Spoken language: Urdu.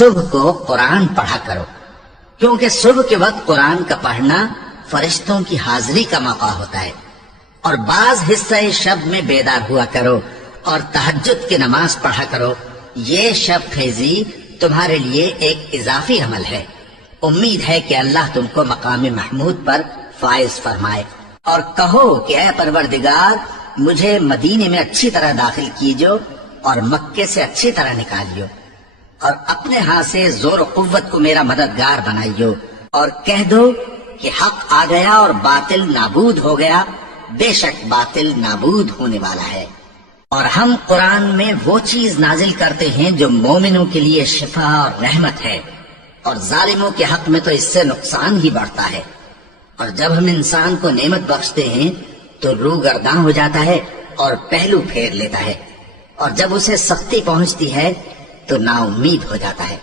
صبح کو قرآن پڑھا کرو، کیونکہ صبح کے وقت قرآن کا پڑھنا فرشتوں کی حاضری کا موقع ہوتا ہے، اور بعض حصہ شب میں بیدار ہوا کرو اور تہجد کی نماز پڑھا کرو۔ یہ شب خیزی تمہارے لیے ایک اضافی عمل ہے۔ امید ہے کہ اللہ تم کو مقام محمود پر فائز فرمائے۔ اور کہو کہ اے پروردگار، مجھے مدینے میں اچھی طرح داخل کیجو اور مکے سے اچھی طرح نکالیو، اور اپنے ہاتھ سے زور و قوت کو میرا مددگار بنائیو، اور کہہ دو کہ حق آ گیا اور باطل نابود ہو گیا، بے شک باطل نابود ہونے والا ہے۔ اور ہم قرآن میں وہ چیز نازل کرتے ہیں جو مومنوں کے لیے شفا اور رحمت ہے، اور ظالموں کے حق میں تو اس سے نقصان ہی بڑھتا ہے۔ اور جب ہم انسان کو نعمت بخشتے ہیں تو روح گرداں ہو جاتا ہے اور پہلو پھیر لیتا ہے، اور جب اسے سختی پہنچتی ہے تو نا امید ہو جاتا ہے۔